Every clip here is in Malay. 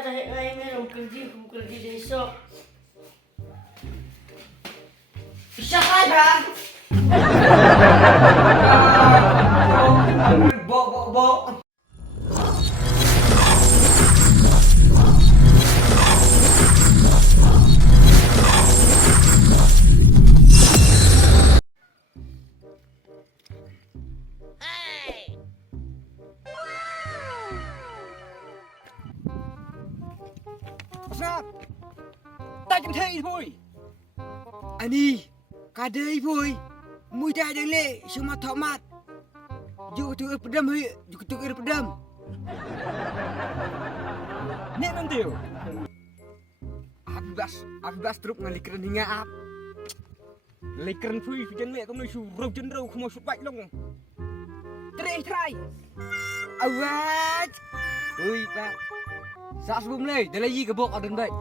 ada lain yang kerja besok. Siapa dah? Bo. Sngap. Tak can thấy thôi. Anh đi, cả đời thôi. Mui dah ada le, semua tomat. Juga tu pedam hui, juga tu pedam. Nek nanti. Abas teruk ngalikran hingga ap. Likran phui jangan le kamu suruh jenrau kamu supai long. Try. Awat. Hui pak. Saat sebelum ni, dah lagi ke bok adan baik.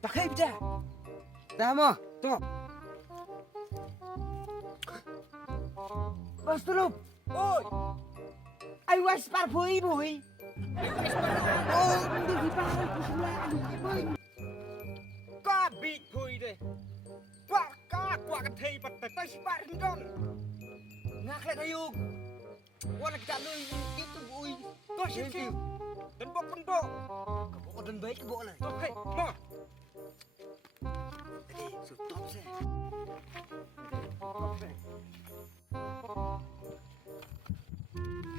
Tak kaya pecah. Dah mah, tu. Bos tolong. Oi. Ai was par pui. Oh, mesti dipang aku sebelah boy. Kau beat pui deh. Kau kan thei pat tai sebar ringkon. Ngak lek ayuk. Wala kita lu itu boy. Kau sih. Dan bok. Kau dan baik bok lah. Okey, ma. Stop saya.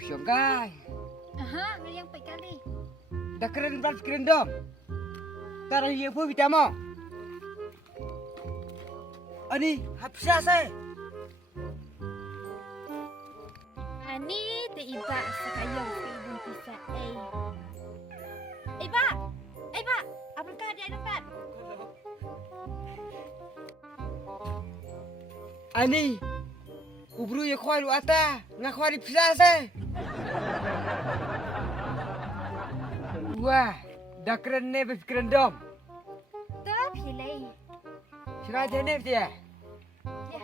Siapa guys? Aha, yang baik kali. Dah keren dom. Taruh dia pun kita mau. Ani, hapsa saya. Ani tiba sekayang ibun pisah. Iba. Apakah dia dapat? Ani, ubru ya khoi lu ata, ngakhoi di pisa saya. Wah, dah keren ni keren dom. Tak pilih. Siapa jenis dia? Ya.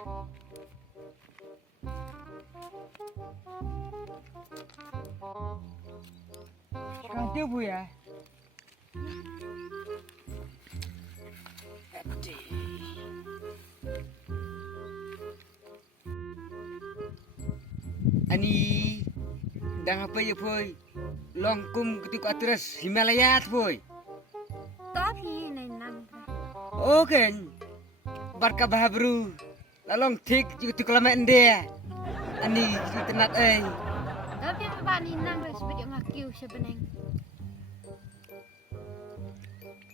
Sekarang tu bu ya. Ani, dah apa ya boy? Longkum ketika atas Himalaya boy. Tak pilih nang. Okay. Barka bahabru. Lalong tik juga tu kelamaan dia. Ani kita nak Tapi apa ni nang sebab ngakiu sebeneng.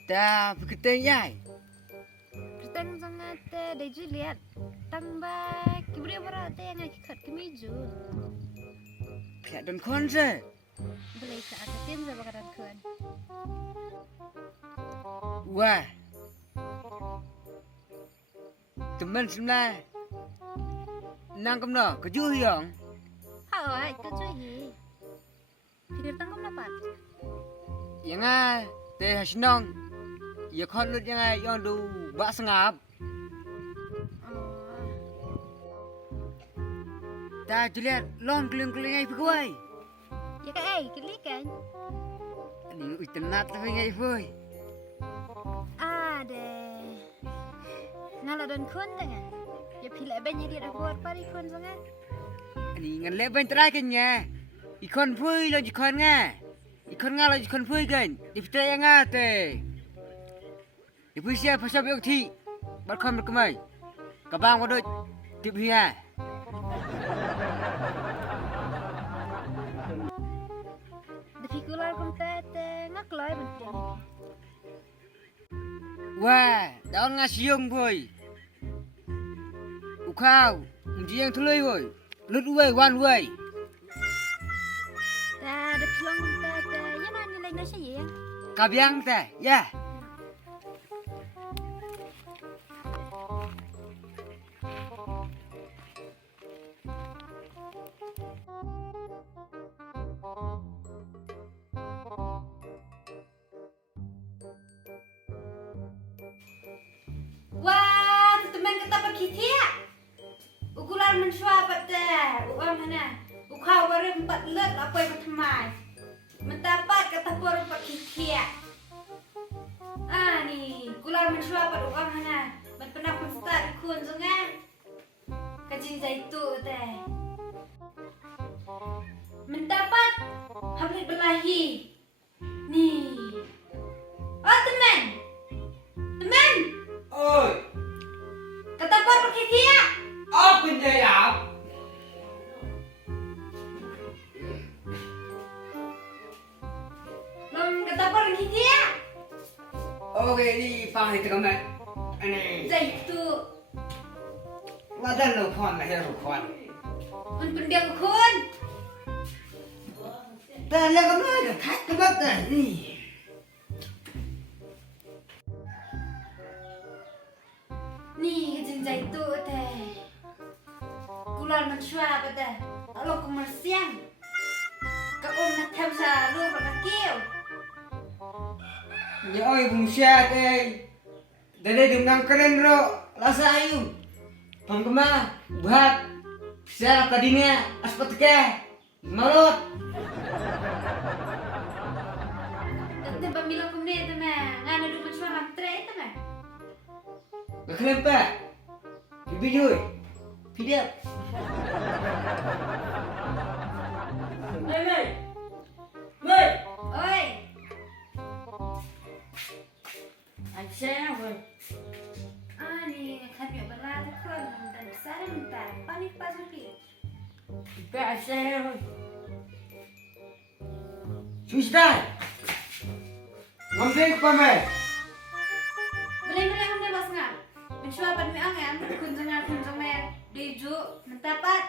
dah berketeng yai. Keteng sangat dah liet. Tambah kibri berate ngakikat kemiju. Pihak dan konse. Boleh ke atas tim saya bakaran kun. Wah. Teman semula. Nang kemna kejuh yang. Hawai tu cuy. Pikir tangkap dapat. Yang teh hasinong. Ya kon lut yang yang du bak sengap. Dah jeliat long keling-keling ai pegawai. Ya kelik kan? Niitenat tapi ngai boy. Ada. Ngala dan kun tengah. Ya pilih banyak dia buat pari kun sangat. Ni ngan leben terakhir nya. Ikon pui lo jikon nga. Ikon nga lo jikon pui kan. Di percaya nga te. Di pui siapa pasal biok ti. Barkom berkemai. Kabang wadut tip hiya. Difikular komplet ngakloi bentuk. Wah, daun ngasiung boy. Ukau, menjiang tulai boy. Lut way, one way. Dah ada peluang komplet. Ya nak nilai nasi ya. Kabiang teh, ya. Wah, teman kita pergi tiap. Ukuran mensua pada uang mana? Ukau baru 4 lut apa yang bertemai. Mendapat kata baru pergi tiap. keluar mensuap pada uang mana. Man pernah pun start khun sungai. Kajing zaitu teh. Mendapat habis berlahi. Nih. Oh teman. Teman. Ôi, Kata apa pakai dia? apa dia ya? Kata apa pakai dia? Oke, đi pang itu kamu. Ini. Zaitu. Wadah lo kawan lah ya lo kawan. Man pendiang khun. Dan lah kamu ada kat tempat ni. Nih kajing zaitu teh. Keluar mensuap teh. Lalu komersian. Kau nak thamsa lu berkakil. Ya oi bungsia teh. Dari dengan keren ro rasa ayu. Pangkema buat bisa tadinya aspat ke malut. Tante pamilang kumne teman. Ngana du mensuap mantre teman. Kenapa? Video. Video. Mei. Mei. Oi. Anh xem rồi. Ani kami berada khun dan besar mentar. Panik pas lagi. Cái anh xem rồi. Suy tay. Ngắm thấy qua mày. Boleh kumne bas ngap. Mensuap pada mi angan. Khun sungai diju mentapat.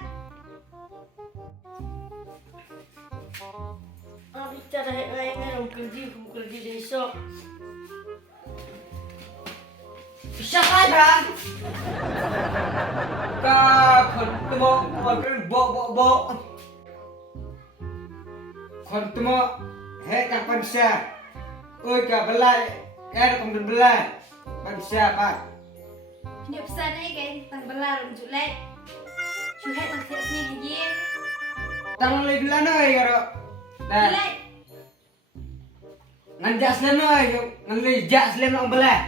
À, bicara lain orang kerja di esok. Siapa bang? Kau ketemu orang bo. Ketemu hek pansa. Oi ka belai, kau belai. Pansa apa? Ini besar ni kan tang belar unjuk lek. Cuhet tang tiap sini haji. Tang le belah noi karo. Dah. Lek. Nganjak selem noi, nganle jak selem nak belah.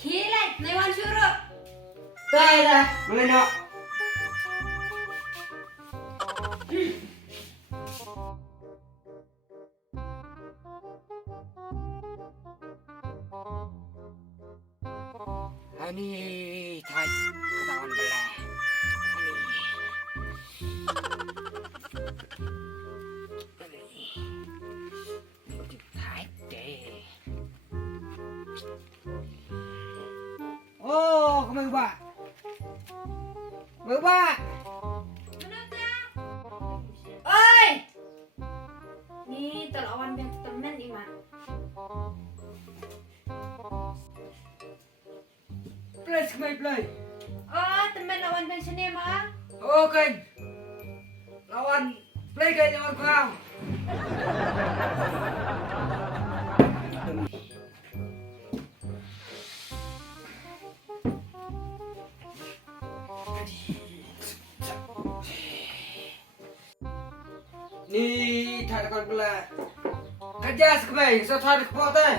Kilek, naiwan syuruk. Dah dah, boleh nak. Ani thai ketahuan belah. Ani thai deh. Oh, kau ba? Ba. Oi. Ni telawan yang temen iman. Play. Oh, temen lawan yang sini mah. Okay. Lawan play kay lawan kau. Ni thằng con pula. Kerja sekebai, so thằng kepot teh.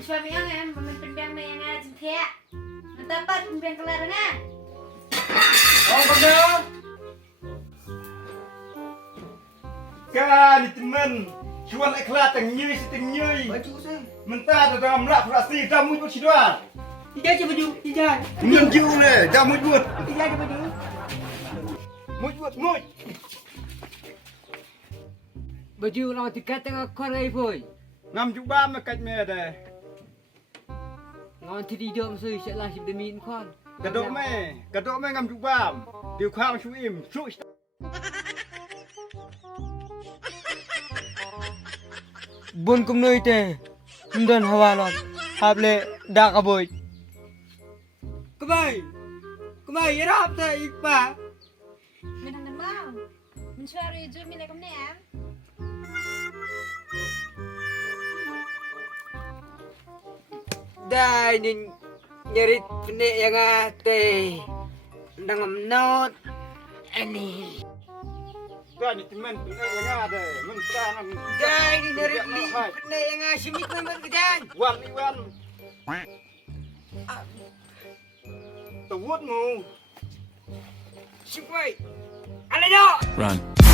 Suami angan memimpin biang yang ngajin kaya. Mentapat pimpinan kelar na. Oh, betul. Kan teman, cuan ikhlas tengyui setengyui. Baju saya. Mentah dalam lap rasi kamu buat sidwan. Tidak je baju, tidak. Menju le, kamu buat. Tidak je baju. Mui. Baju lawan tiket tengah korai boy. Ngam juga makat me dah. Lawan ti diom sui syak lah si demin kon. Kadok me ngam juga. Tiu kham shuim, shu. Bun kum nơi tè Ndon hawa lon Hap le da ka boy Kumay Yarap tè ikpa Mình thằng mau. Mình suara itu mình lekam ni am. Dai nin Nyarit penek yang ate Ndangam not Ani Kan itu men yang ada men sekarang Gay di dari li pene yang ngasih mik memang kejang. wan tawut mu Sipai. Ada yo. Run.